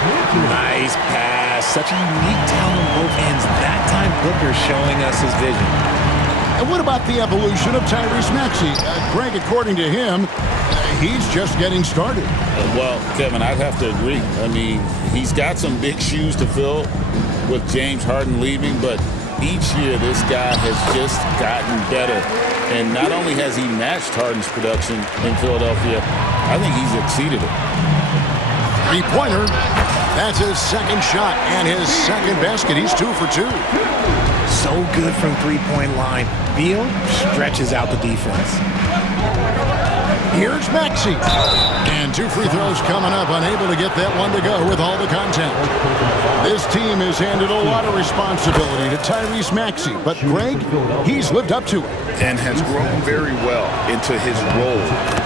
Nice pass. Such a unique talent on both ends. That time, Booker showing us his vision. And what about the evolution of Tyrese Maxey? Greg, according to him, he's just getting started. Well, Kevin, I'd have to agree. I mean, he's got some big shoes to fill with James Harden leaving, but each year this guy has just gotten better. And not only has he matched Harden's production in Philadelphia, I think he's exceeded it. Three-pointer. That's his second shot and his second basket. He's 2 for 2. So good from three-point line. Beal stretches out the defense. Here's Maxey. And 2 free throws coming up. Unable to get that one to go with all the contact. This team has handed a lot of responsibility to Tyrese Maxey. But Greg, he's lived up to it. And has grown very well into his role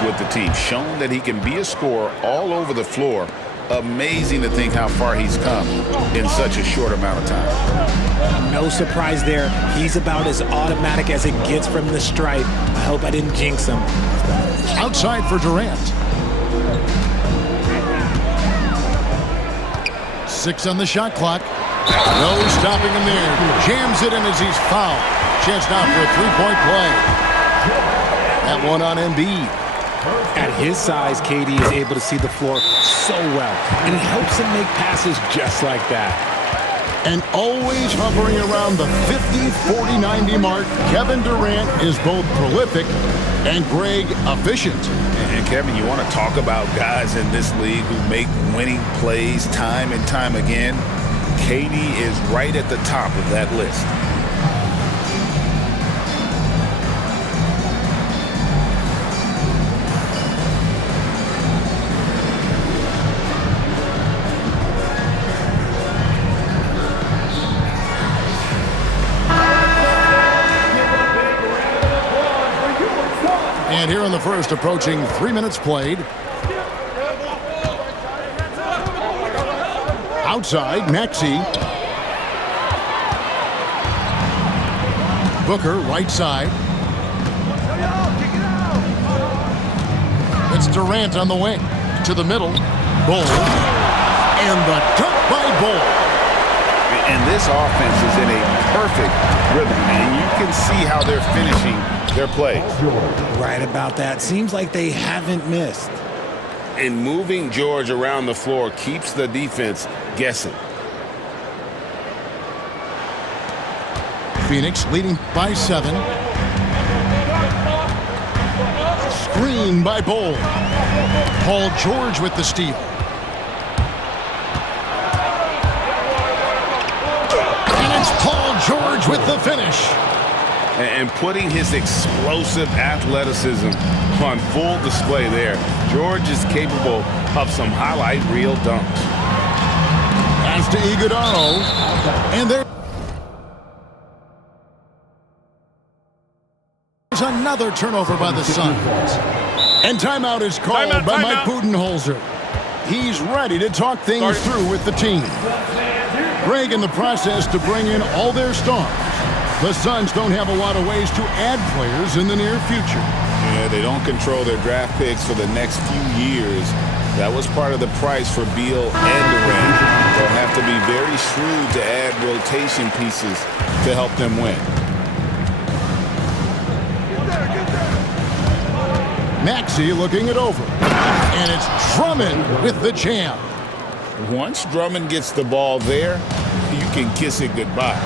with the team. Shown that he can be a scorer all over the floor. Amazing to think how far he's come in such a short amount of time. No surprise there. He's about as automatic as it gets from the stripe. I hope I didn't jinx him. Outside for Durant. 6 on the shot clock. No stopping him there. Jams it in as he's fouled. Chance now for a three-point play. That one on Embiid. At his size, KD is able to see the floor so well, and it helps him make passes just like that. And always hovering around the 50, 40, 90 mark, Kevin Durant is both prolific and Greg efficient. And Kevin, you want to talk about guys in this league who make winning plays time and time again? KD is right at the top of that list. And here in the first, approaching 3 minutes played. Outside, Maxey. Booker, right side. It's Durant on the wing. To the middle. Bull. And the dunk by Bull. And this offense is in a perfect rhythm, and you can see how they're finishing their plays. Right about that. Seems like they haven't missed. And moving George around the floor keeps the defense guessing. Phoenix leading by 7. Screen by Bull. Paul George with the steal. Paul George with the finish. And putting his explosive athleticism on full display there. George is capable of some highlight reel dunks. Pass to Iguodala. And there's another turnover by the Suns. And timeout is called by Mike Budenholzer. He's ready to talk things through with the team. Greg in the process to bring in all their stars. The Suns don't have a lot of ways to add players in the near future. Yeah, they don't control their draft picks for the next few years. That was part of the price for Beal and Durant. They'll have to be very shrewd to add rotation pieces to help them win. Maxey looking it over. And it's Drummond with the jam. Once Drummond gets the ball there, you can kiss it goodbye.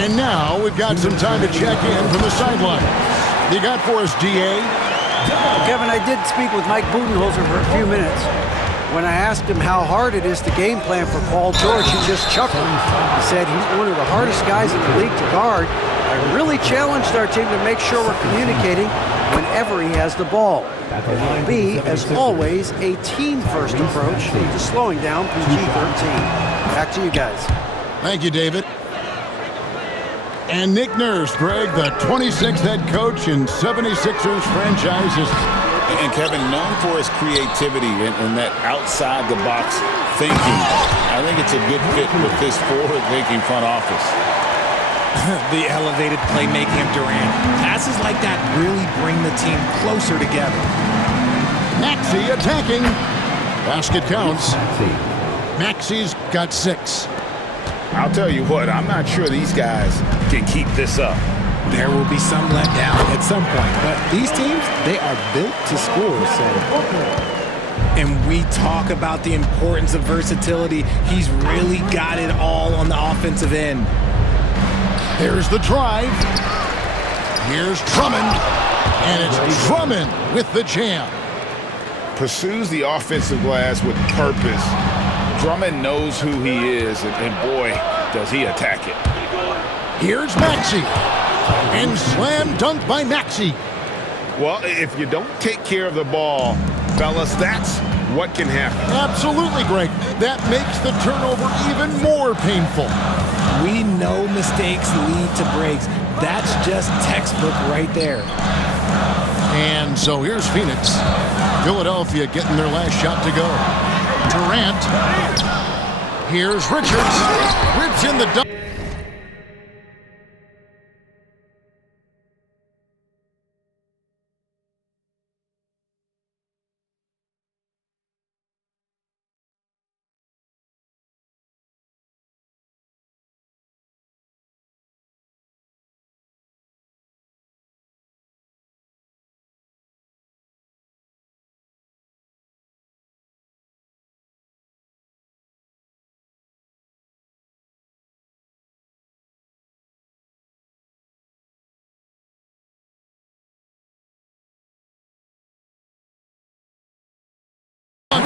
And now we've got some time to check in from the sideline. You got for us, DA? Kevin, I did speak with Mike Budenholzer for a few minutes. When I asked him how hard it is to game plan for Paul George, he just chuckled. He said he's one of the hardest guys in the league to guard. I really challenged our team to make sure we're communicating whenever he has the ball. It will be, as always, a team-first approach to slowing down PG-13. Back to you guys. Thank you, David. And Nick Nurse, Greg, the 26th head coach in 76ers franchise history. And Kevin, known for his creativity and that outside-the-box thinking, I think it's a good fit with this forward-thinking front office. The elevated playmaking of Durant. Passes like that really bring the team closer together. Maxey attacking. Basket counts. Maxey's got 6. I'll tell you what, I'm not sure these guys can keep this up. There will be some letdown at some point, but these teams, they are built to score, so. And we talk about the importance of versatility. He's really got it all on the offensive end. Here's the drive. Here's Drummond. And it's Drummond with the jam. Pursues the offensive glass with purpose. Drummond knows who he is, and boy, does he attack it. Here's Maxey. And slam dunk by Maxey. Well, if you don't take care of the ball, fellas, that's what can happen. Absolutely, Greg. That makes the turnover even more painful. We know mistakes lead to breaks. That's just textbook right there. And so here's Phoenix. Philadelphia getting their last shot to go. Durant. Here's Richards. Rips in the dunk.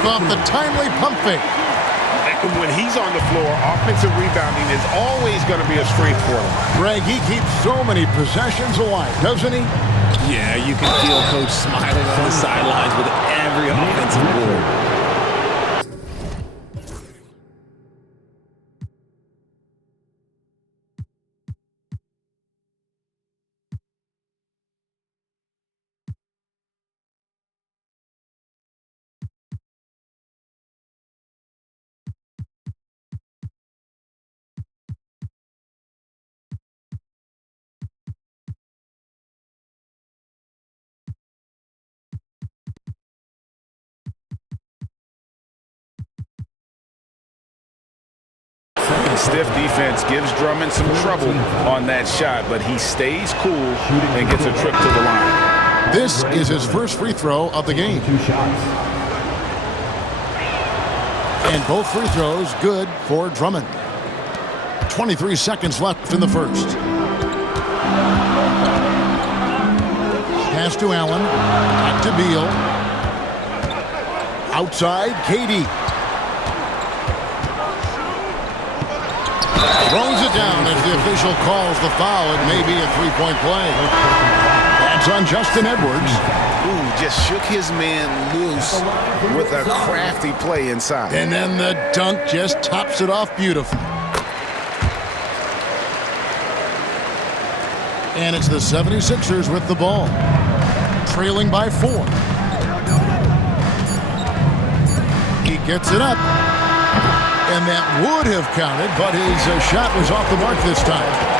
Off the timely pump fake. When he's on the floor, offensive rebounding is always going to be a strength for him. Greg, he keeps so many possessions alive, doesn't he? Yeah, you can feel Coach smiling on the sidelines with every offensive board. Stiff defense gives Drummond some trouble on that shot, but he stays cool and gets a trip to the line. This is his first free throw of the game. And both free throws good for Drummond. 23 seconds left in the first. Pass to Allen. Back to Beal. Outside, KD. Throws it down as the official calls the foul. It may be a three-point play. That's on Justin Edwards. Ooh, just shook his man loose with a crafty play inside. And then the dunk just tops it off beautifully. And it's the 76ers with the ball. Trailing by 4. He gets it up. And that would have counted, but his shot was off the mark this time.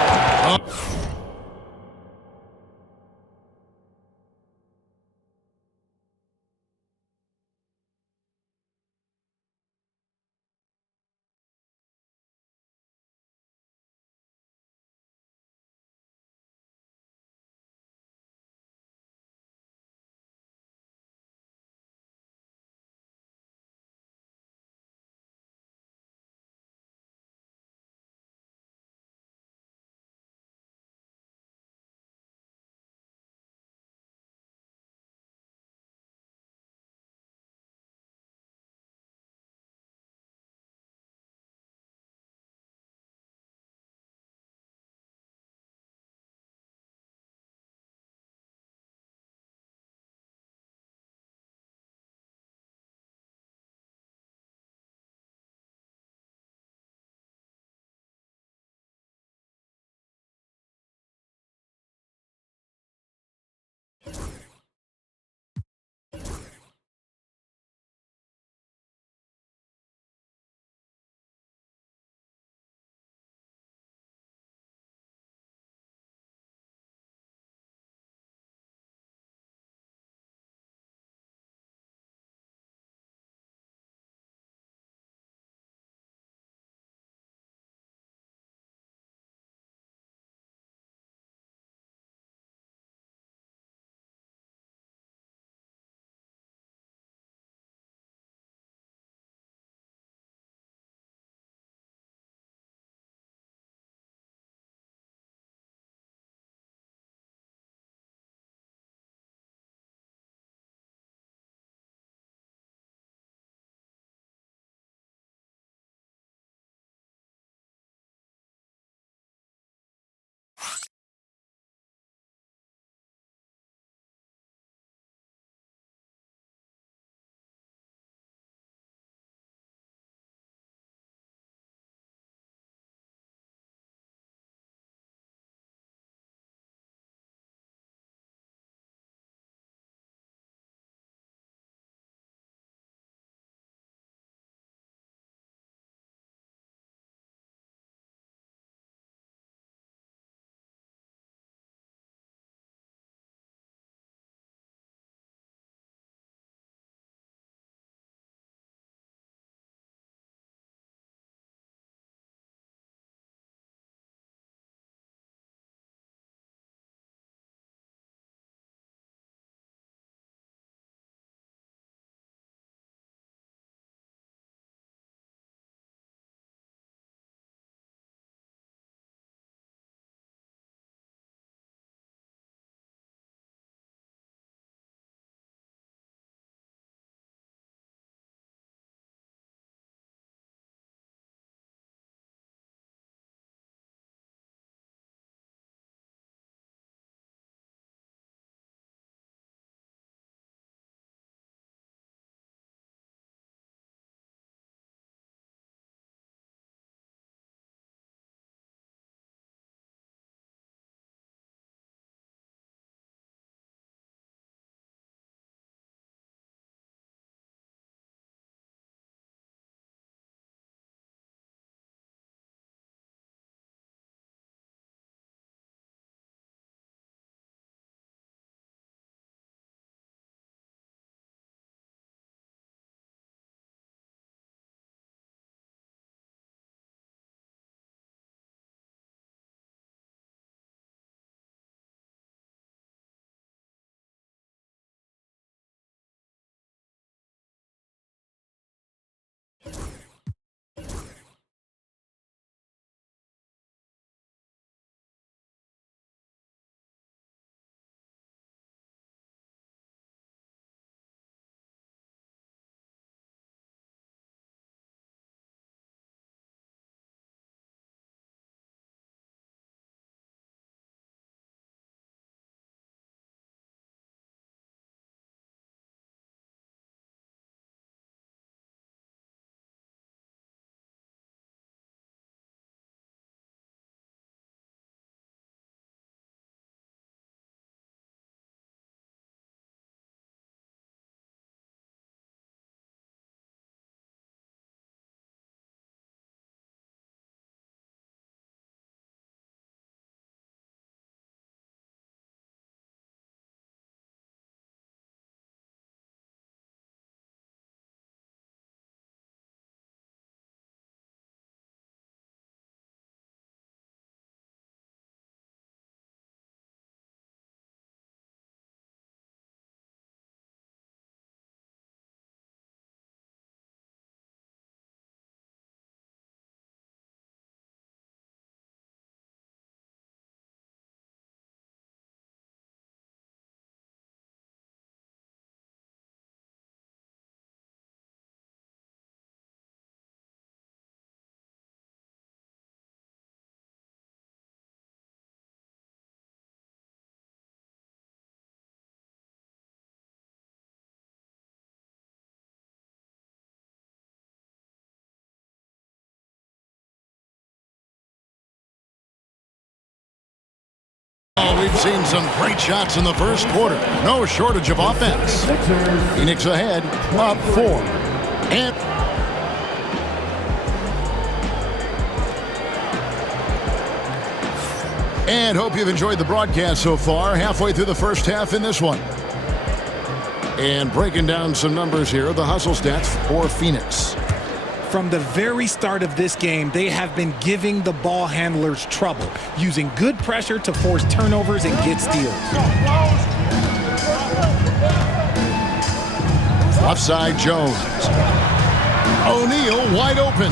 Seen some great shots in the first quarter. No shortage of offense. Phoenix ahead, up 4. And hope you've enjoyed the broadcast so far. Halfway through the first half in this one. And breaking down some numbers here, the hustle stats for Phoenix. From the very start of this game, they have been giving the ball handlers trouble, using good pressure to force turnovers and get steals. Offside Jones. O'Neal wide open.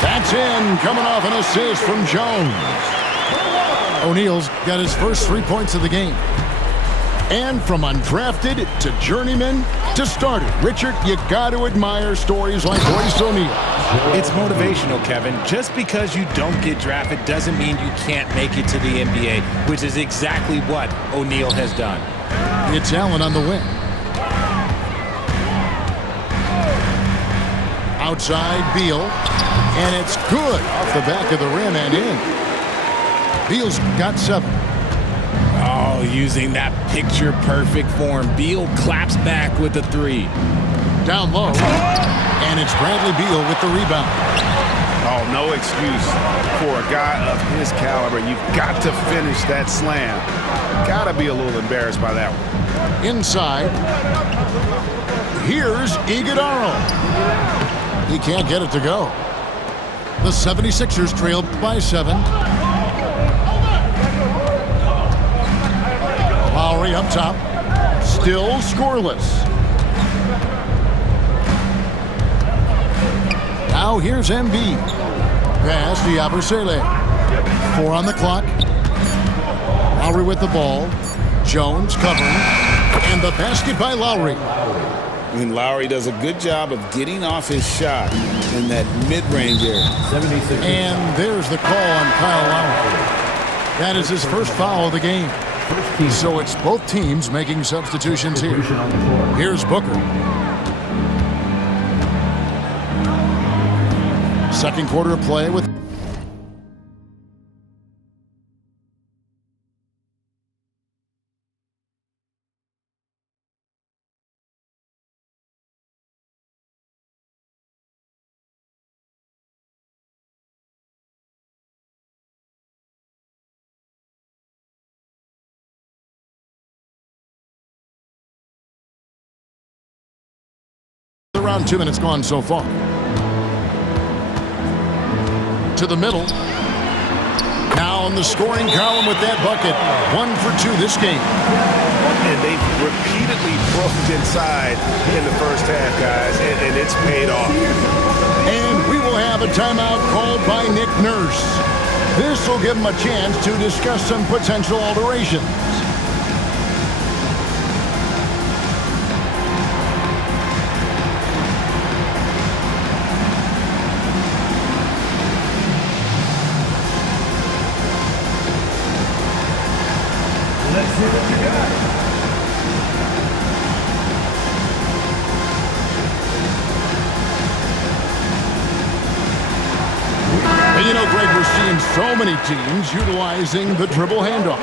That's in, coming off an assist from Jones. O'Neal's got his first 3 points of the game. And from undrafted to journeyman to starter, Richard, you got to admire stories like Royce O'Neal. It's motivational, Kevin. Just because you don't get drafted doesn't mean you can't make it to the NBA, which is exactly what O'Neal has done. It's Allen on the wing. Outside Beal, and it's good off the back of the rim and in. Beal's got 7. Oh, using that picture-perfect form. Beal claps back with the 3. Down low, and it's Bradley Beal with the rebound. Oh, no excuse for a guy of his caliber. You've got to finish that slam. Got to be a little embarrassed by that one. Inside, here's Iguodala. He can't get it to go. The 76ers trail by 7. Lowry up top, still scoreless. Now here's Embiid. Pass to Yabusele. 4 on the clock. Lowry with the ball. Jones covering. And the basket by Lowry. And Lowry does a good job of getting off his shot in that mid-range area. And there's the call on Kyle Lowry. That is his first foul of the game. So it's both teams making substitutions here. Here's Booker. Second quarter of play with around 2 minutes gone so far. To the middle. Now on the scoring column with that bucket. 1 for 2 this game. And they've repeatedly broke inside in the first half, guys, and it's paid off. And we will have a timeout called by Nick Nurse. This will give him a chance to discuss some potential alterations. And you know, Greg, we're seeing so many teams utilizing the dribble handoff.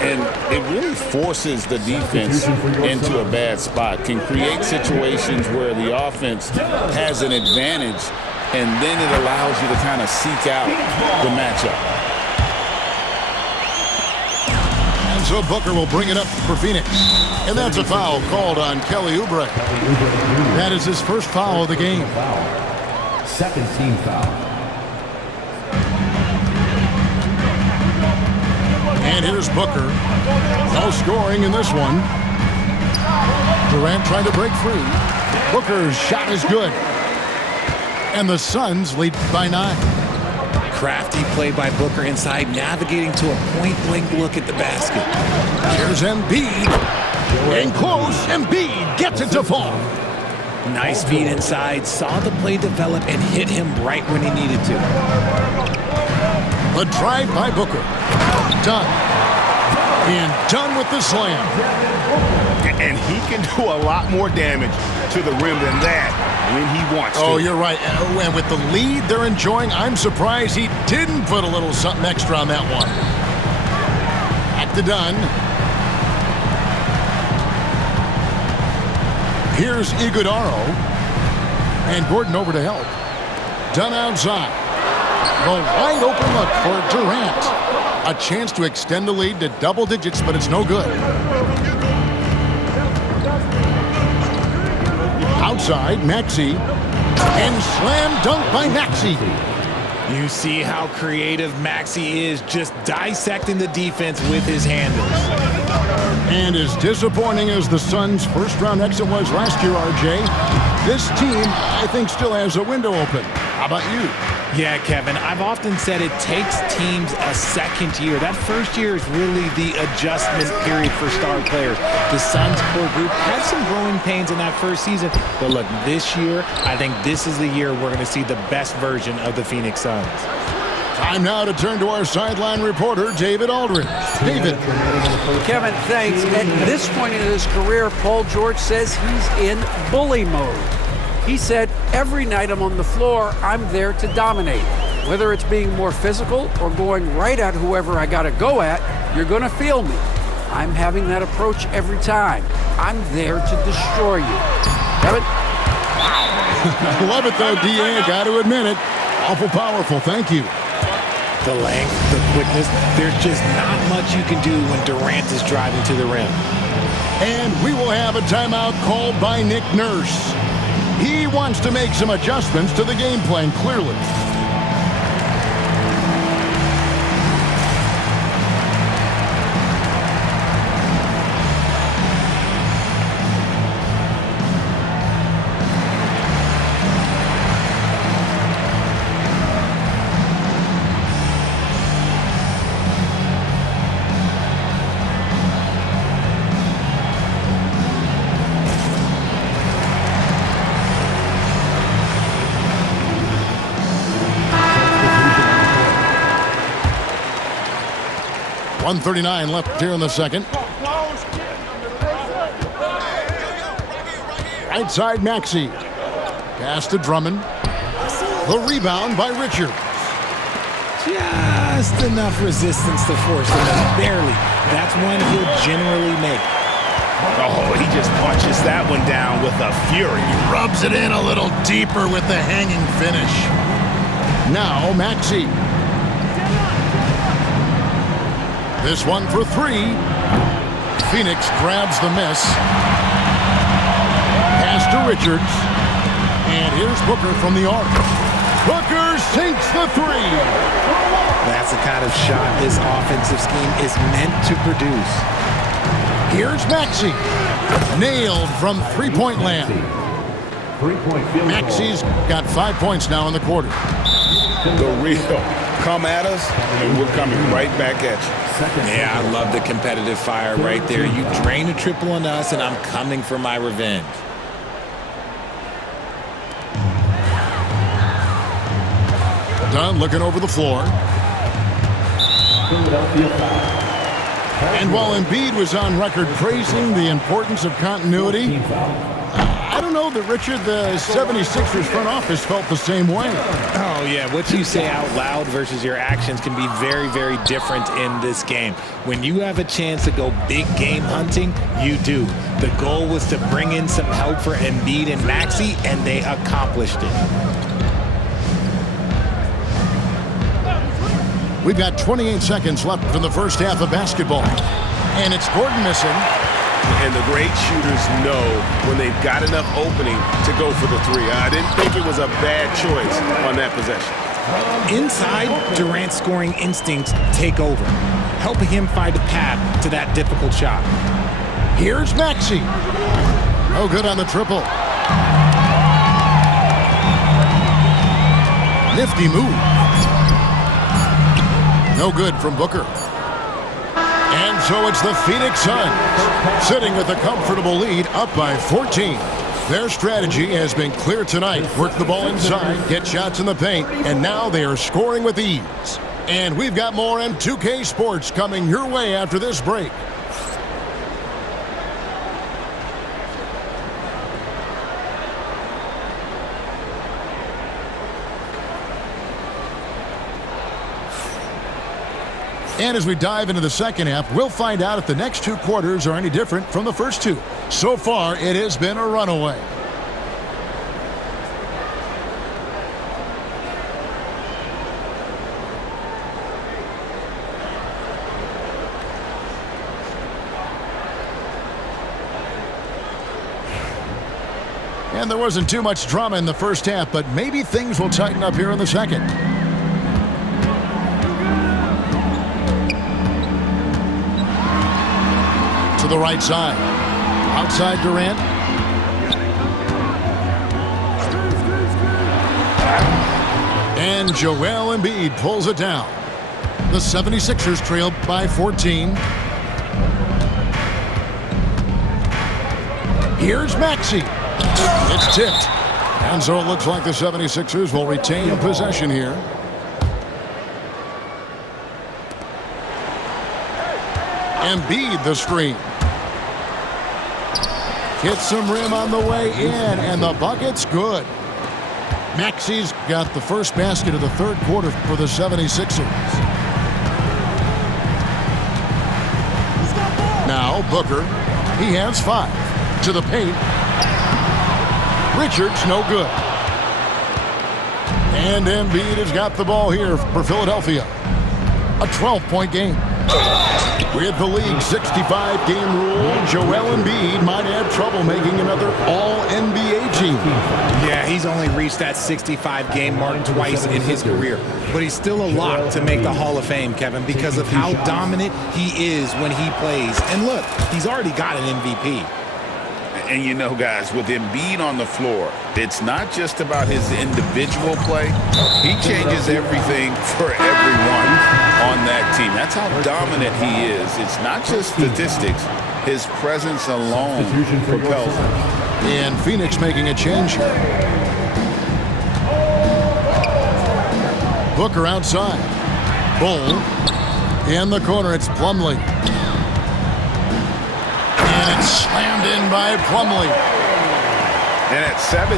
And it really forces the defense into a bad spot, can create situations where the offense has an advantage, and then it allows you to kind of seek out the matchup. And so Booker will bring it up for Phoenix. And that's a foul called on Kelly Oubre. That is his first foul of the game. Second team foul. And here's Booker. No scoring in this one. Durant trying to break free. Booker's shot is good. And the Suns lead by 9. Crafty play by Booker inside, navigating to a point-blank look at the basket. Here's Embiid. In close, Embiid gets it to fall. Nice feed inside, saw the play develop and hit him right when he needed to. A drive by Booker. Done. And done with the slam. And he can do a lot more damage to the rim than that when he wants to. Oh, you're right. And with the lead they're enjoying, I'm surprised he didn't put a little something extra on that one. That Back to Dunn. Here's Iguodaro. And Gordon over to help. Dunn outside. The wide open look for Durant. A chance to extend the lead to double digits, but it's no good. Outside, Maxey. And slam dunk by Maxey. You see how creative Maxey is, just dissecting the defense with his handles. And as disappointing as the Suns' first-round exit was last year, RJ, this team, I think, still has a window open. How about you? Yeah, Kevin, I've often said it takes teams a second year. That first year is really the adjustment period for star players. The Suns core group had some growing pains in that first season, but look, this year, I think this is the year we're going to see the best version of the Phoenix Suns. Time now to turn to our sideline reporter, David Aldridge. David. Kevin, thanks. At this point in his career, Paul George says he's in bully mode. He said, every night I'm on the floor, I'm there to dominate. Whether it's being more physical or going right at whoever I got to go at, you're going to feel me. I'm having that approach every time. I'm there to destroy you. Kevin? I love it, though, D.A. I got to admit it. Awful powerful. Thank you. The length, the quickness, there's just not much you can do when Durant is driving to the rim. And we will have a timeout called by Nick Nurse. He wants to make some adjustments to the game plan, clearly. .139 left here in the second. Right side, Maxey. Pass to Drummond. The rebound by Richards. Just enough resistance to force him, barely. That's one he'll generally make. Oh, he just punches that one down with a fury. He rubs it in a little deeper with the hanging finish. Now, Maxey. This one for three. Phoenix grabs the miss. Pass to Richards. And here's Booker from the arc. Booker sinks the three. That's the kind of shot this offensive scheme is meant to produce. Here's Maxey. Nailed from three-point land. Maxey's got 5 points now in the quarter. The real come at us, and we're coming right back at you. Yeah, I love the competitive fire right there. You drain a triple on us, and I'm coming for my revenge. Dunn looking over the floor. And while Embiid was on record praising the importance of continuity, I don't know that, Richard, the 76ers front office felt the same way. Oh, yeah. What you say out loud versus your actions can be very, very different in this game. When you have a chance to go big game hunting, you do. The goal was to bring in some help for Embiid and Maxey, and they accomplished it. We've got 28 seconds left in the first half of basketball. And it's Gordon missing. And the great shooters know when they've got enough opening to go for the three. I didn't think it was a bad choice on that possession. Inside, Durant's scoring instincts take over, helping him find a path to that difficult shot. Here's Maxey. No good on the triple. Nifty move. No good from Booker. And so it's the Phoenix Suns, sitting with a comfortable lead, up by 14. Their strategy has been clear tonight. Work the ball inside, get shots in the paint, and now they are scoring with ease. And we've got more M2K Sports coming your way after this break. And as we dive into the second half, we'll find out if the next two quarters are any different from the first two. So far, it has been a runaway. And there wasn't too much drama in the first half, but maybe things will tighten up here in the second. To the right side. Outside Durant. And Joel Embiid pulls it down. The 76ers trail by 14. Here's Maxey. It's tipped. And so it looks like the 76ers will retain possession here. Embiid the screen. Hits some rim on the way in, and the bucket's good. Maxey's got the first basket of the third quarter for the 76ers. Now Booker. He has 5. To the paint. Richards no good. And Embiid has got the ball here for Philadelphia. A 12-point game. With the league 65-game rule, Joel Embiid might have trouble making another All-NBA team. Yeah, he's only reached that 65-game mark twice in his career. But he's still a lock to make the Hall of Fame, Kevin, because of how dominant he is when he plays. And look, he's already got an MVP. And you know, guys, with Embiid on the floor, it's not just about his individual play. He changes everything for everyone on that team. That's how dominant he is. It's not just statistics. His presence alone propels him. And Phoenix making a change here. Booker outside. Bull. In the corner, it's Plumlee. And it's slammed in by Plumlee. And at 7'2",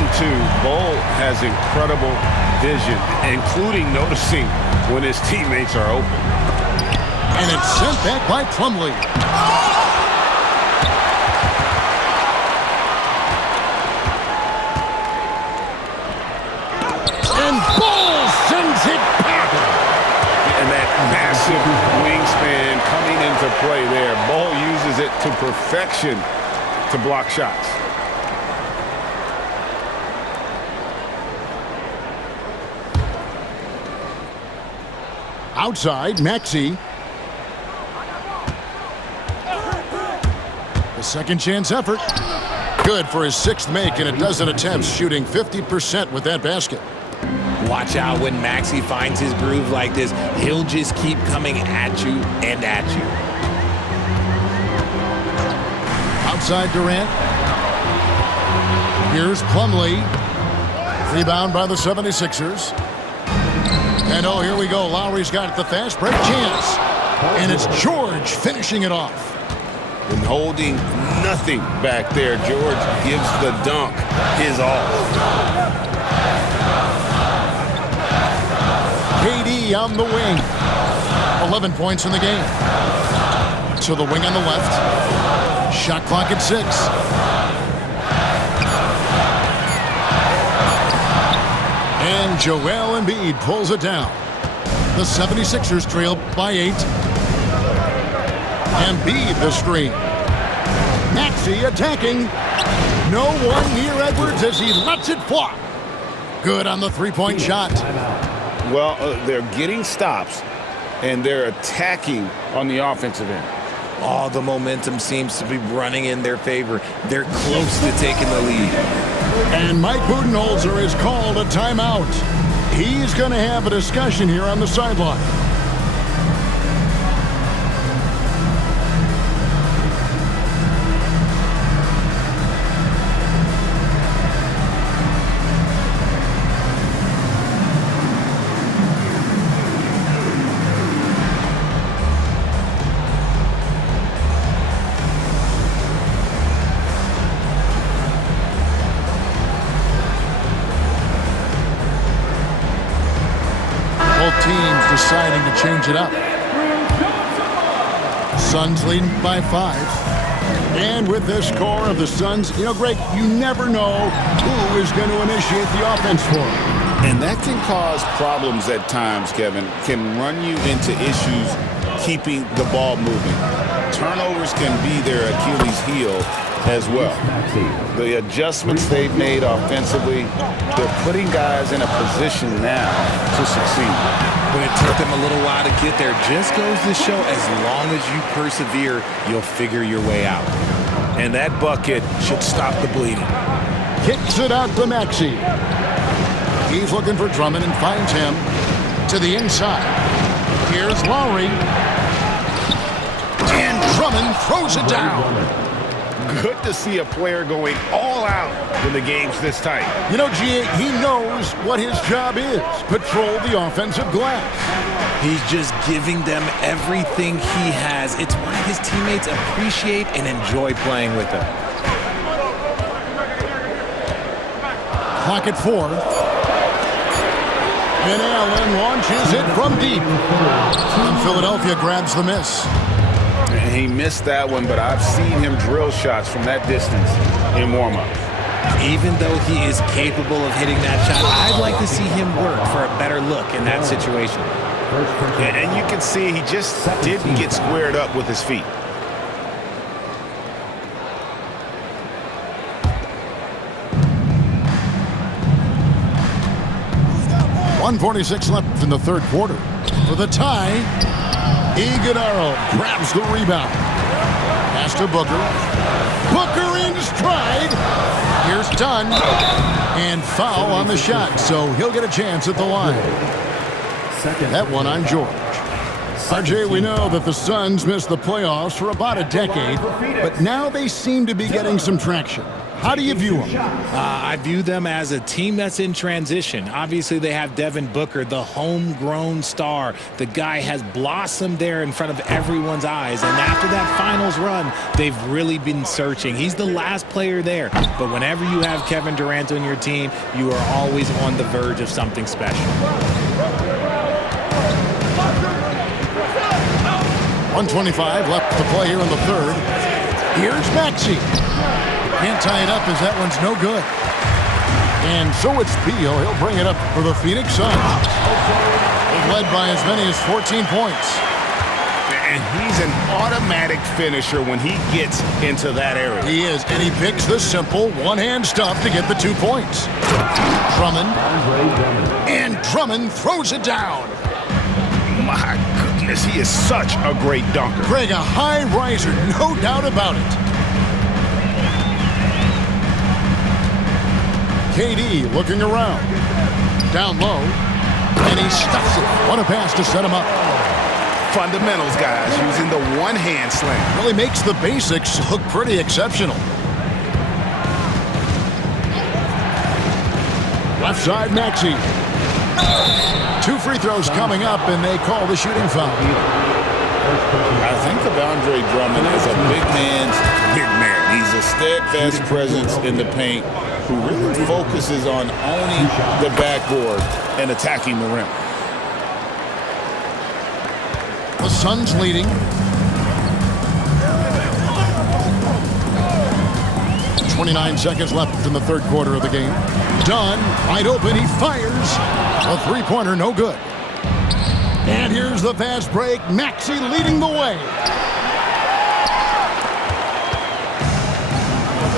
Bull has incredible vision, including noticing when his teammates are open. And it's sent back by Plumlee. And Bull sends it back. And that massive wingspan coming into play there. Bull uses it to perfection to block shots. Outside, Maxey. The second chance effort. Good for his 6th make in a dozen attempts, shooting 50% with that basket. Watch out when Maxey finds his groove like this. He'll just keep coming at you and at you. Outside Durant. Here's Plumlee. Rebound by the 76ers. And oh, here we go. Lowry's got it, the fast break chance. And it's George finishing it off. And holding nothing back there, George gives the dunk his all. KD on the wing. 11 points in the game. To the wing on the left. Shot clock at 6. And Joel Embiid pulls it down. The 76ers trail by 8. Embiid the screen. Maxey attacking. No one near Edwards as he lets it fly. Good on the three-point shot. Well, they're getting stops, and they're attacking on the offensive end. All the momentum seems to be running in their favor. They're close to taking the lead. And Mike Budenholzer has called a timeout. He's going to have a discussion here on the sideline. Both teams deciding to change it up. Suns leading by 5. And with this score of the Suns, you know, Greg, you never know who is going to initiate the offense for them. And that can cause problems at times, Kevin. Can run you into issues keeping the ball moving. Turnovers can be their Achilles heel as well. The adjustments they've made offensively, they're putting guys in a position now to succeed. But it took them a little while to get there. Just goes to show, as long as you persevere, you'll figure your way out. And that bucket should stop the bleeding. Kicks it out to Maxey. He's looking for Drummond and finds him to the inside. Here's Lowry. And Drummond throws it down. Good to see a player going all out when the game's this tight. You know, G.A., he knows what his job is. Patrol the offensive glass. He's just giving them everything he has. It's why his teammates appreciate and enjoy playing with him. Clock at 4. And Allen launches it from deep. And Philadelphia grabs the miss. And he missed that one, but I've seen him drill shots from that distance in warm-up. Even though he is capable of hitting that shot, I'd like to see him work for a better look in that situation. And you can see he just didn't get squared up with his feet. .146 left in the third quarter. For the tie, Iguodala grabs the rebound. Pass to Booker. Booker in stride. Here's Dunn. And foul on the shot, so he'll get a chance at the line. That one on George. RJ, we know that the Suns missed the playoffs for about a decade, but now they seem to be getting some traction. How do you view them? I view them as a team that's in transition. Obviously, they have Devin Booker, the homegrown star. The guy has blossomed there in front of everyone's eyes. And after that finals run, they've really been searching. He's the last player there. But whenever you have Kevin Durant on your team, you are always on the verge of something special. 125 left to play here in the third. Here's Maxey. Can't tie it up as that one's no good. And so it's Beal. He'll bring it up for the Phoenix Suns. They've led by as many as 14 points. And he's an automatic finisher when he gets into that area. He is, and he picks the simple one-hand stuff to get the 2 points. Drummond. And Drummond throws it down. My goodness, he is such a great dunker. Greg, a high riser, no doubt about it. KD looking around. Down low. And he stuffs it. What a pass to set him up. Fundamentals, guys, using the one-hand slam. Really makes the basics look pretty exceptional. Left side, Maxey. 2 free throws coming up, and they call the shooting foul. I think of Andre Drummond as a big man's big man. He's a steadfast presence in the paint who really focuses on owning the backboard and attacking the rim. The Suns leading. 29 seconds left in the third quarter of the game. Dunn, wide open, he fires. A three-pointer, no good. And here's the fast break. Maxey leading the way.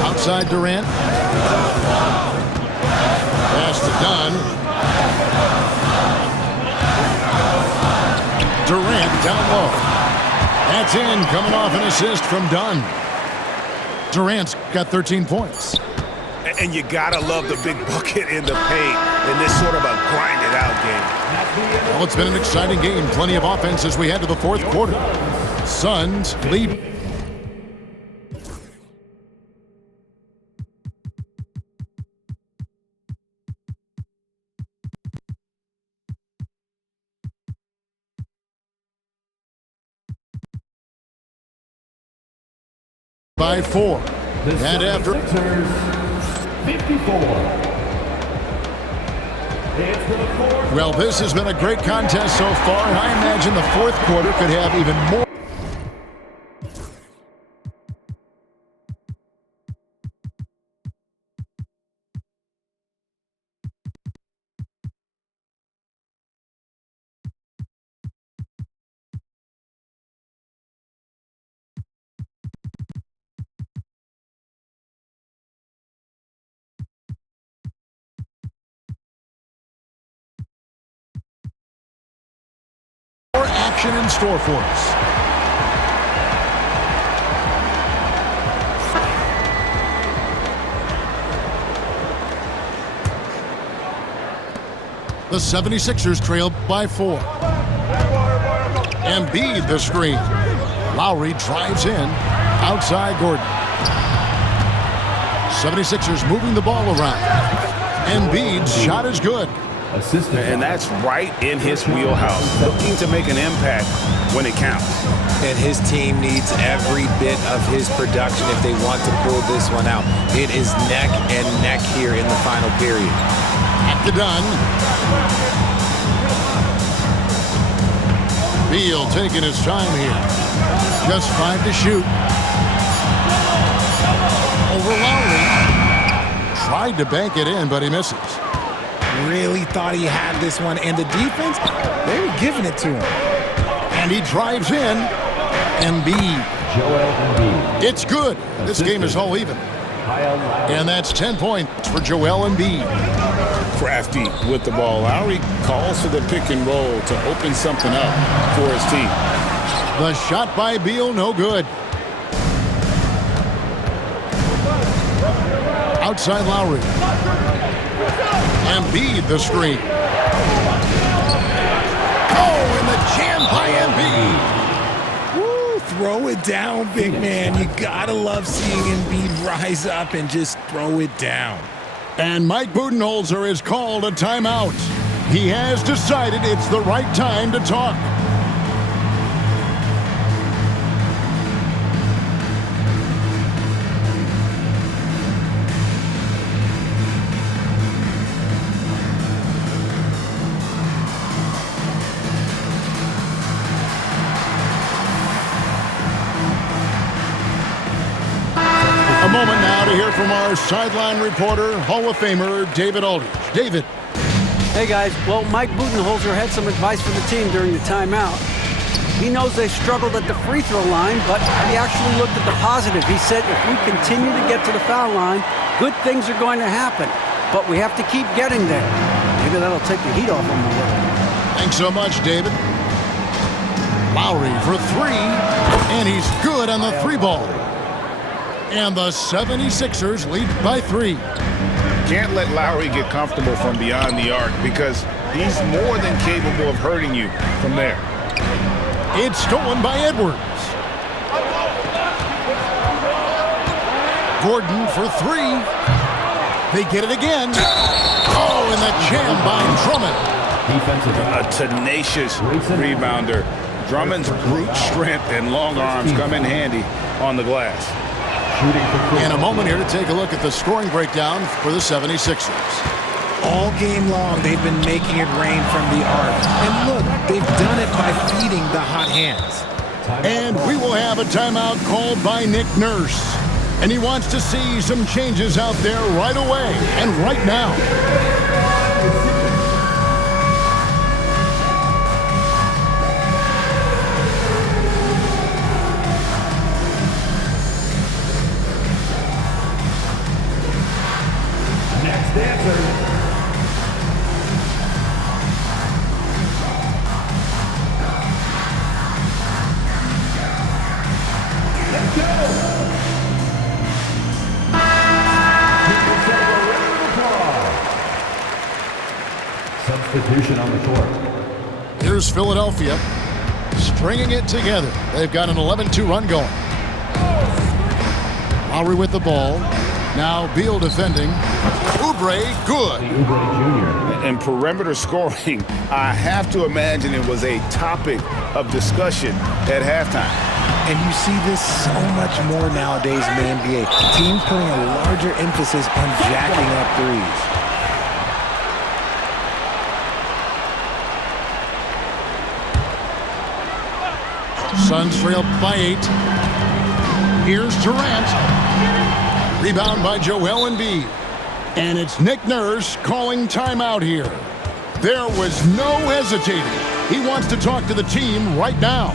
Outside Durant. Pass to Dunn. Durant down low. That's in, coming off an assist from Dunn. Durant's got 13 points. And you gotta love the big bucket in the paint in this sort of a grinded-out game. Well, it's been an exciting game. Plenty of offense as we head to the fourth quarter. Suns lead. By 4. And after 54. Well, this has been a great contest so far, and I imagine the fourth quarter could have even more. in store for us. The 76ers trail by 4. Embiid the screen. Lowry drives in. Outside Gordon. 76ers moving the ball around. Embiid's shot is good. And that's right in his wheelhouse. Looking to make an impact when it counts. And his team needs every bit of his production if they want to pull this one out. It is neck and neck here in the final period. At the done. Beal taking his time here. Just 5 to shoot. Over Lowry. Tried to bank it in, but he misses. Really thought he had this one. And the defense, they were giving it to him. And he drives in. Embiid. It's good. This game is all even. And that's 10 points for Joel Embiid. Crafty with the ball. Lowry calls for the pick and roll to open something up for his team. The shot by Beal, no good. Outside Lowry. Embiid the screen. Oh, and the jam by Embiid. Woo, throw it down, big man. You gotta love seeing Embiid rise up and just throw it down. And Mike Budenholzer has called a timeout. He has decided it's the right time to talk. A moment now to hear from our sideline reporter, Hall of Famer David Aldridge. David. Hey, guys. Well, Mike Budenholzer had some advice for the team during the timeout. He knows they struggled at the free throw line, but he actually looked at the positive. He said if we continue to get to the foul line, good things are going to happen. But we have to keep getting there. Maybe that'll take the heat off them a little. Thanks so much, David. Lowry for 3, and he's good on the 3 ball. And the 76ers lead by 3. Can't let Lowry get comfortable from beyond the arc because he's more than capable of hurting you from there. It's stolen by Edwards. Gordon for 3. They get it again. Oh, and the jam by Drummond. A tenacious rebounder. Drummond's brute strength and long arms come in handy on the glass. And a moment here to take a look at the scoring breakdown for the 76ers. All game long, they've been making it rain from the arc. And look, they've done it by feeding the hot hands. And we will have a timeout called by Nick Nurse. And he wants to see some changes out there right away and right now. Substitution on the court. Here's Philadelphia stringing it together. They've got an 11-2 run going. Lowry with the ball. Now Beal defending. Oubre, good. And perimeter scoring, I have to imagine it was a topic of discussion at halftime. And you see this so much more nowadays in the NBA. Teams putting a larger emphasis on jacking up threes. Suns trail by 8. Here's Durant. Rebound by Joel Embiid. And it's Nick Nurse calling timeout here. There was no hesitating. He wants to talk to the team right now.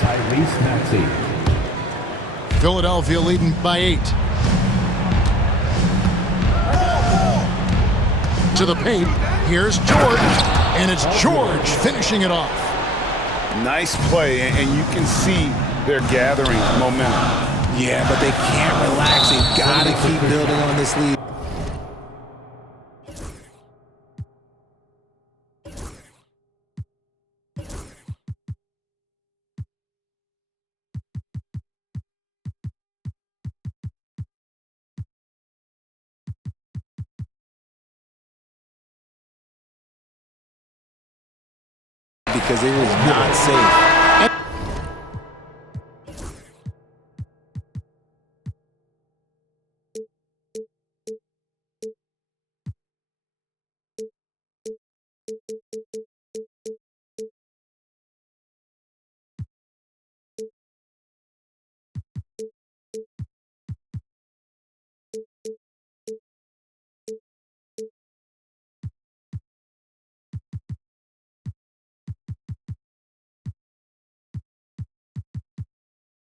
Tyrese Maxey. Philadelphia leading by 8. To the paint. Here's George. And it's George finishing it off. Nice play, and you can see they're gathering momentum. Yeah, but they can't relax. They've got to keep building on this lead. Because it is not safe.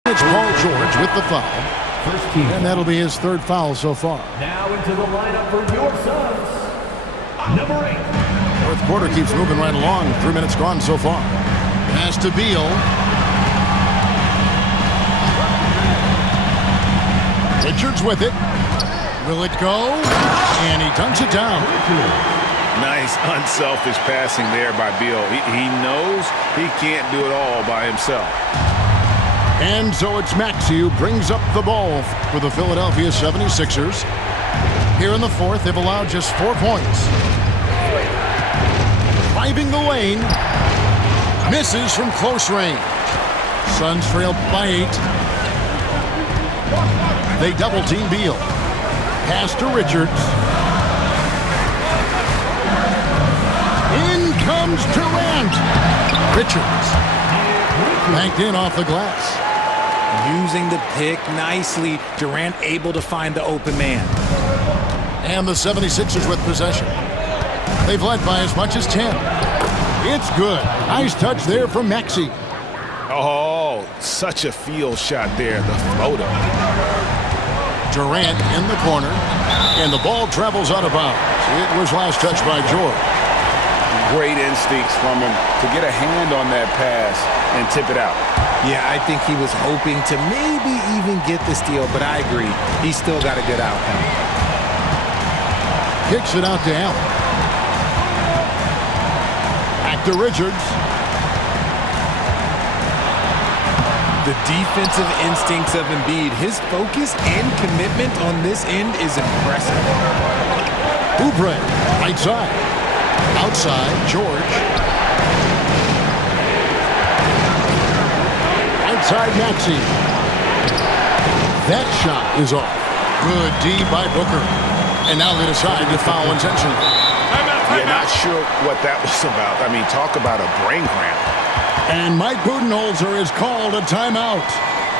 It's Paul George with the foul. First team. And that'll be his 3rd foul so far. Now into the lineup for your Suns. Number 8. 4th quarter keeps moving right along. 3 minutes gone so far. Pass to Beal. Richards with it. Will it go? And he dunks it down. Nice, unselfish passing there by Beal. He knows he can't do it all by himself. And so it's Maxey who brings up the ball for the Philadelphia 76ers. Here in the 4th, they've allowed just 4 points. Driving the lane. Misses from close range. Suns trail by 8. They double-team Beal. Pass to Richards. In comes Durant. Richards. Banked in off the glass. Using the pick nicely. Durant able to find the open man. And the 76ers with possession. They've led by as much as 10. It's good. Nice touch there from Maxey. Oh, such a field shot there, the floater. Durant in the corner. And the ball travels out of bounds. It was last touched by George. Great instincts from him to get a hand on that pass and tip it out. Yeah, I think he was hoping to maybe even get the steal, but I agree. He's still got a good outcome. Kicks it out to Allen. Back to Richards. The defensive instincts of Embiid, his focus and commitment on this end is impressive. Oubre, right side. Outside, George. Outside, Maxey. That shot is off. Good D by Booker. And now they decide to foul intentionally. Yeah, not sure what that was about. I mean, talk about a brain cramp. And Mike Budenholzer is called a timeout.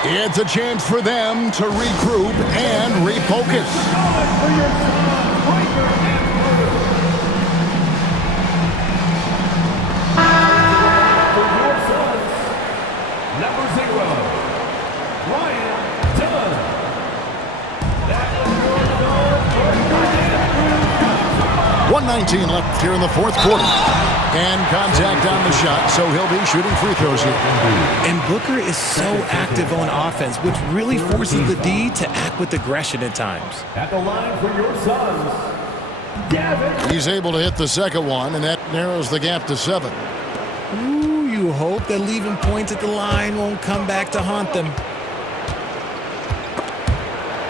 It's a chance for them to regroup and refocus. Number 0, Ryan Dunn. 1:19 left here in the 4th quarter. And contact on the shot, so he'll be shooting free throws here. And Booker is so active on offense, which really forces the D to act with aggression at times. At the line for your Suns, Gavin. He's able to hit the second one, and that narrows the gap to 7. Ooh, you hope that leaving points at the line won't come back to haunt them.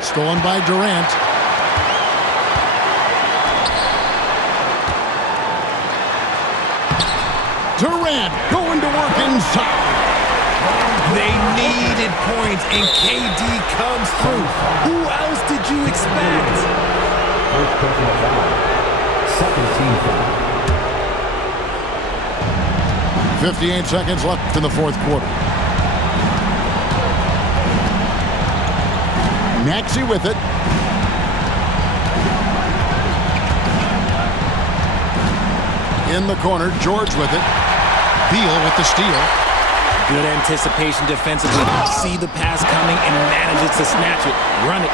Stolen by Durant. Durant going to work inside. They needed points, and KD comes through. Who else did you expect? First personal foul. Second team foul. 58 seconds left in the 4th quarter. Maxey with it. In the corner, George with it. Beal with the steal. Good anticipation defensively. See the pass coming and manages to snatch it. Run it.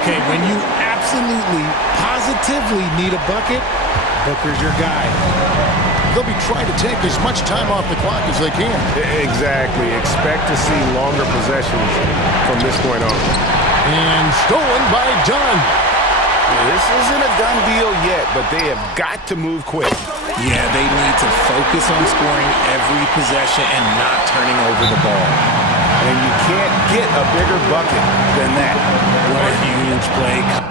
Okay, when you absolutely, positively need a bucket, Booker's your guy. They'll be trying to take as much time off the clock as they can. Exactly. Expect to see longer possessions from this point on. And stolen by Dunn. This isn't a done deal yet, but they have got to move quick. Yeah, they need to focus on scoring every possession and not turning over the ball. And you can't get a bigger bucket than that. What a huge play.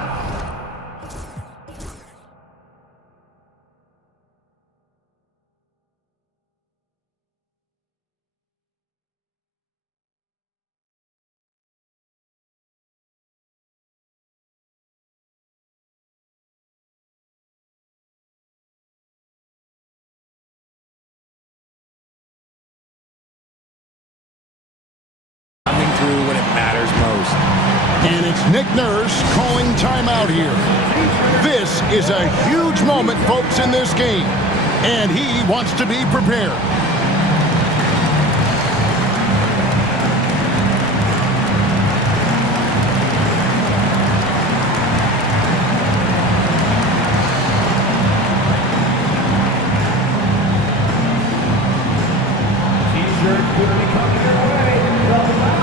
Through when it matters most. And it's Nick Nurse calling timeout here. This is a huge moment, folks, in this game. And he wants to be prepared. T-shirt could be coming your way. Help him out.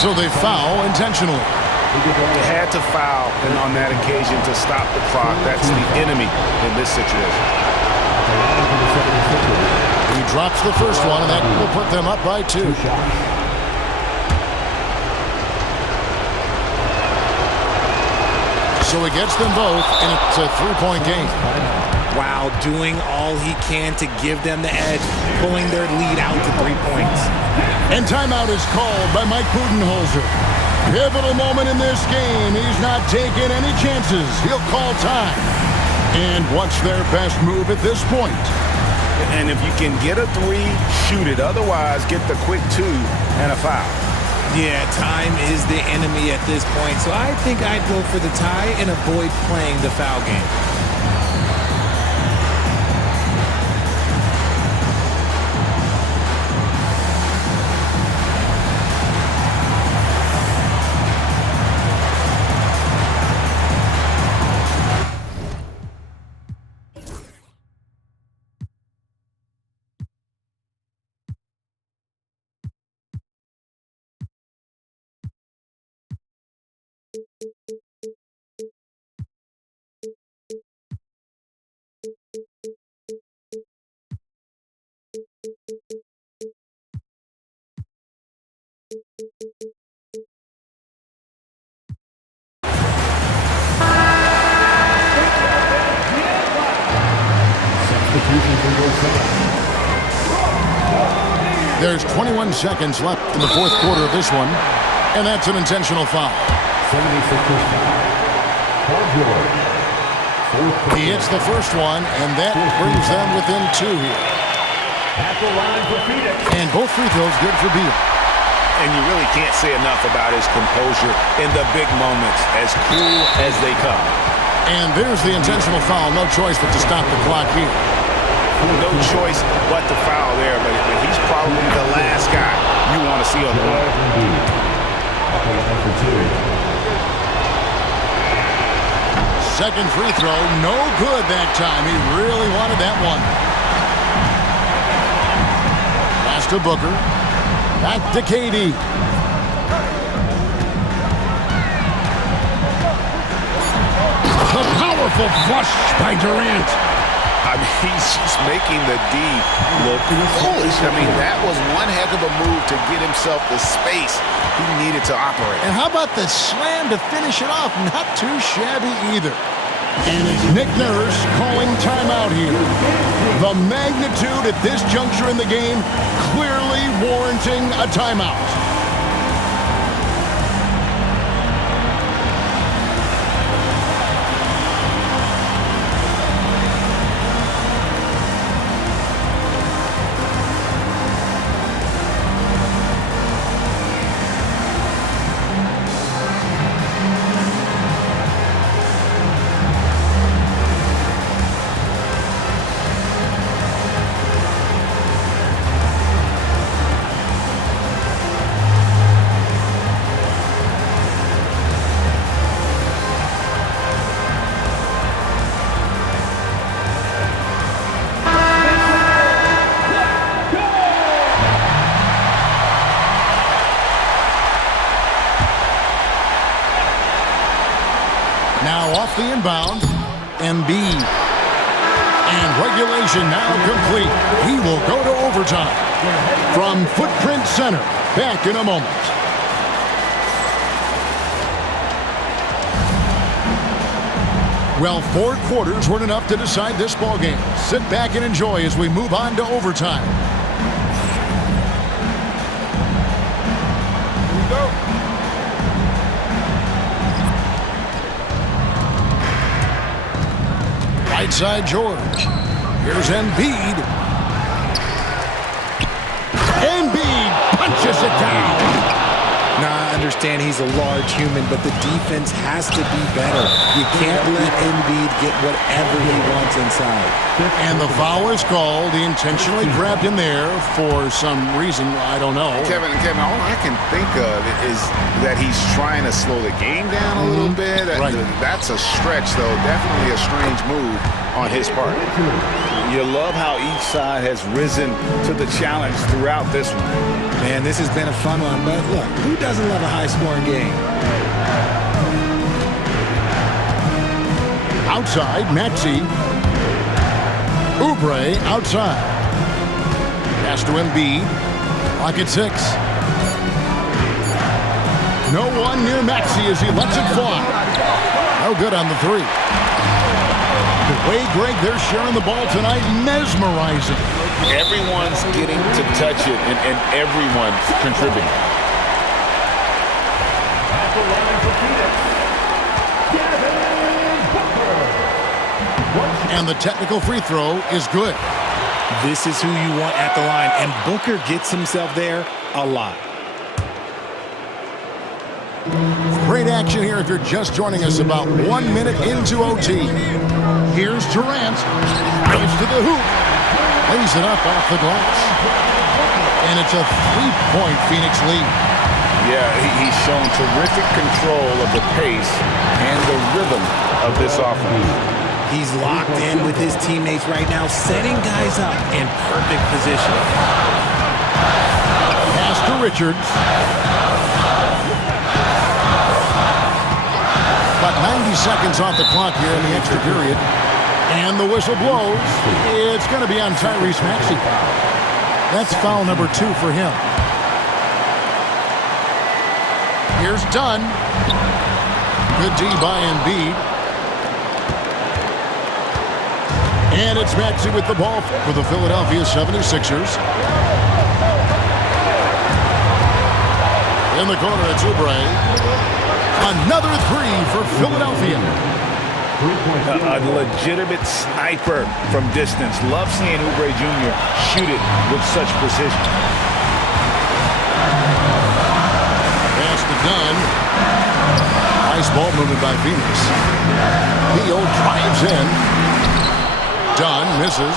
So they foul intentionally. They had to foul, and on that occasion to stop the clock. That's the enemy in this situation. He drops the first one, and that will put them up by 2. So he gets them both, and it's a 3-point game. Wow, doing all he can to give them the edge, pulling their lead out to 3 points. And timeout is called by Mike Budenholzer. Pivotal moment in this game. He's not taking any chances. He'll call time. And what's their best move at this point? And if you can get a 3, shoot it. Otherwise, get the quick 2 and a foul. Yeah, time is the enemy at this point, so I think I'd go for the tie and avoid playing the foul game. There's 21 seconds left in the fourth quarter of this one, and that's an intentional foul. 76ers foul. Paul George. He hits the first one, and that brings them within 2 here. At the line for Phoenix. And both free throws good for Beal. And you really can't say enough about his composure in the big moments, as cool as they come. And there's the intentional foul. No choice but to stop the clock here. No choice but to foul there, but he's probably the last guy you want to see on the line. At the line for 2. Second free throw, no good that time. He really wanted that one. Pass to Booker. Back to KD. A powerful flush by Durant. I mean, he's just making the D look foolish. I mean, that was one heck of a move to get himself the space he needed to operate. And how about the slam to finish it off? Not too shabby either. And it's Nick Nurse calling timeout here. The magnitude at this juncture in the game clearly warranting a timeout. the inbound. Embiid. And regulation now complete. We will go to overtime. From Footprint Center, back in a moment. Well, 4 quarters weren't enough to decide this ballgame. Sit back and enjoy as we move on to overtime. Here we go. Right side, George. Here's Embiid. Embiid punches it down. Now, I understand he's a large human, but the defense has to be better. You can't let Embiid get whatever he wants inside. And the foul is called. He intentionally grabbed him there for some reason. I don't know. Kevin, all I can think of is that he's trying to slow the game down a little bit. Right. That's a stretch, though. Definitely a strange move on his part. You love how each side has risen to the challenge throughout this one. Man, this has been a fun one, but look, who doesn't love a high-scoring game? Outside, Maxey. Oubre outside. Pass to Embiid. Clock at 6. No one near Maxey as he lets it fly. No good on the 3. The way, Greg, they're sharing the ball tonight, mesmerizing. Everyone's getting to touch it, and everyone's contributing. And the technical free throw is good. This is who you want at the line, and Booker gets himself there a lot. Great action here if you're just joining us about 1 minute into OT. Here's Durant. Drives to the hoop. Lays it up off the glass. And it's a 3-point Phoenix lead. Yeah, he's shown terrific control of the pace and the rhythm of this offense. He's locked in with his teammates right now, setting guys up in perfect position. Pass to Richards. About 90 seconds off the clock here in the extra period. And the whistle blows. It's going to be on Tyrese Maxey. That's foul number 2 for him. Here's Dunn. Good D by Embiid. And it's Maxey with the ball for the Philadelphia 76ers. In the corner, it's Oubre. Another 3 for Philadelphia. A legitimate sniper from distance. Love seeing Oubre Jr. shoot it with such precision. Pass to Dunn. Nice ball movement by Phoenix. Beal drives in. Dunn misses.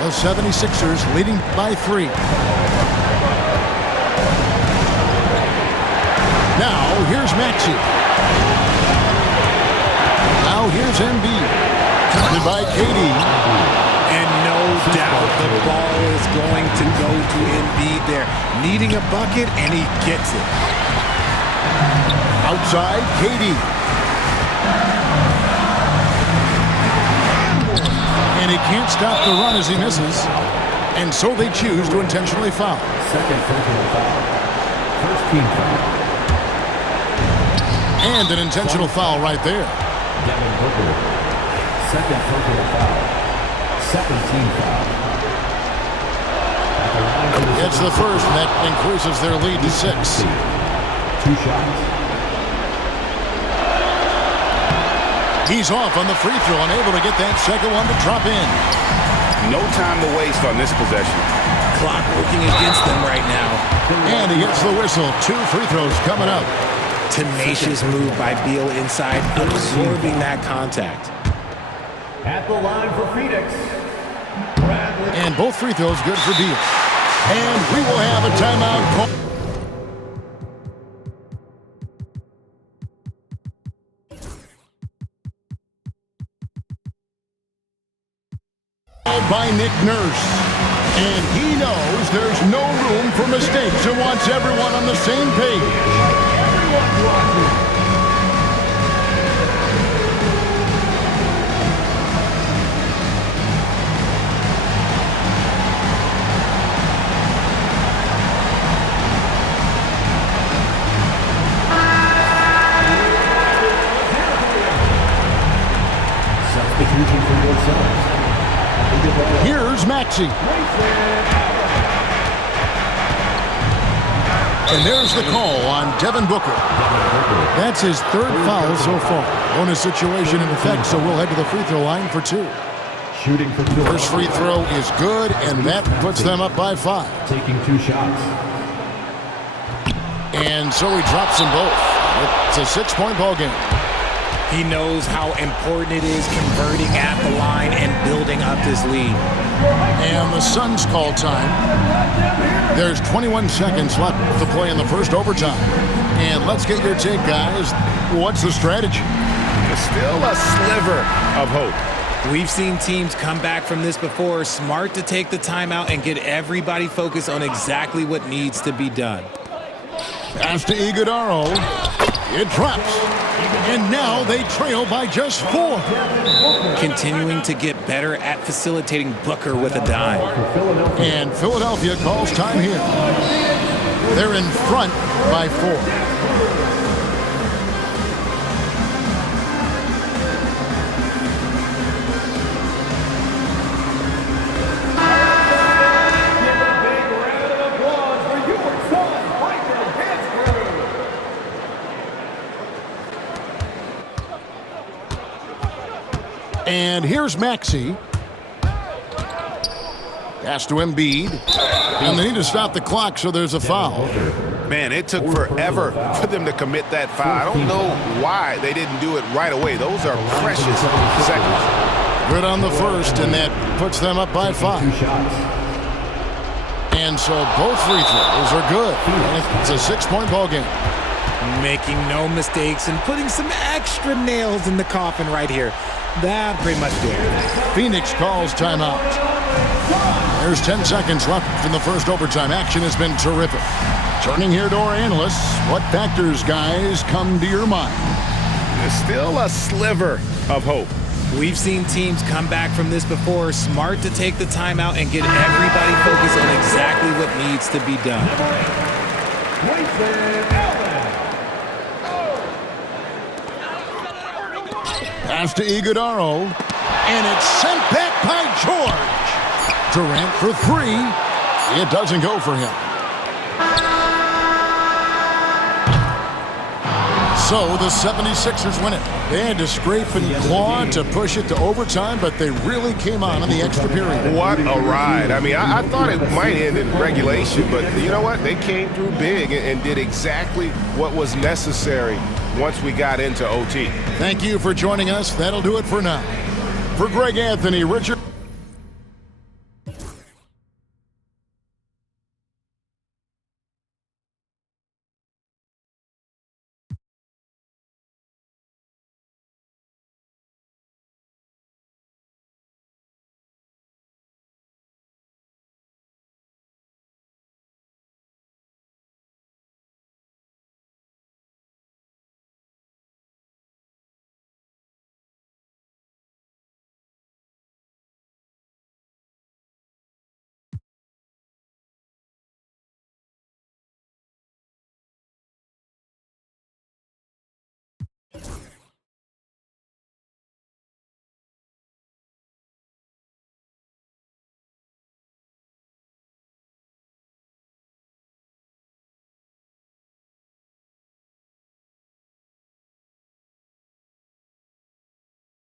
The 76ers leading by 3. Now, here's Maxey. Now, here's Embiid. Counted by KD. And no doubt the ball is going to go to Embiid there. Needing a bucket, and he gets it. Outside, KD. And he can't stop the run as he misses. And so they choose to intentionally foul. Second personal foul. First team foul. And an intentional foul right there. Devin Booker. Second personal foul. Second team foul. It's the first, and that increases their lead to 6. 2 shots. He's off on the free throw, unable to get that second one to drop in. No time to waste on this possession. Clock working against them right now. And he gets the whistle. 2 free throws coming up. Tenacious move by Beal inside, absorbing that contact. At the line for Phoenix. And both free throws good for Beal. And we will have a timeout call. By Nick Nurse. And he knows there's no room for mistakes and wants everyone on the same page. Shooting for both sides. Here's Maxey. And there's the call on Devin Booker. That's his third foul so far. Bonus situation in effect, so we'll head to the free throw line for 2. Shooting for 2. First free throw is good, and that puts them up by 5. Taking 2 shots. And so he drops them both. It's a 6-point ball game. He knows how important it is converting at the line and building up this lead. And the Suns call time. There's 21 seconds left to play in the first overtime. And let's get your take, guys. What's the strategy? There's still a sliver of hope. We've seen teams come back from this before. Smart to take the timeout and get everybody focused on exactly what needs to be done. Pass to Iguodaro. It drops. And now they trail by just 4. Continuing to get better at facilitating Booker with a dime. And Philadelphia calls time here. They're in front by 4. And here's Maxey. Pass to Embiid. And they need to stop the clock, so there's a foul. Man, it took forever for them to commit that foul. I don't know why they didn't do it right away. Those are precious seconds. Good on the first, and that puts them up by 5. And so both free throws are good. It's a 6-point ball game. Making no mistakes and putting some extra nails in the coffin right here. That pretty much did it. Phoenix calls timeout. There's 10 seconds left in the first overtime. Action has been terrific. Turning here to our analysts, what factors, guys, come to your mind? There's still a sliver of hope. We've seen teams come back from this before. Smart to take the timeout and get everybody focused on exactly what needs to be done. Pass to Iguodaro, and it's sent back by George. Durant for 3. It doesn't go for him. So the 76ers win it. They had to scrape and claw to push it to overtime, but they really came on in the extra period. What a ride. I mean, I thought it might end in regulation, but you know what? They came through big and did exactly what was necessary once we got into OT. Thank you for joining us. That'll do it for now. For Greg Anthony, Richard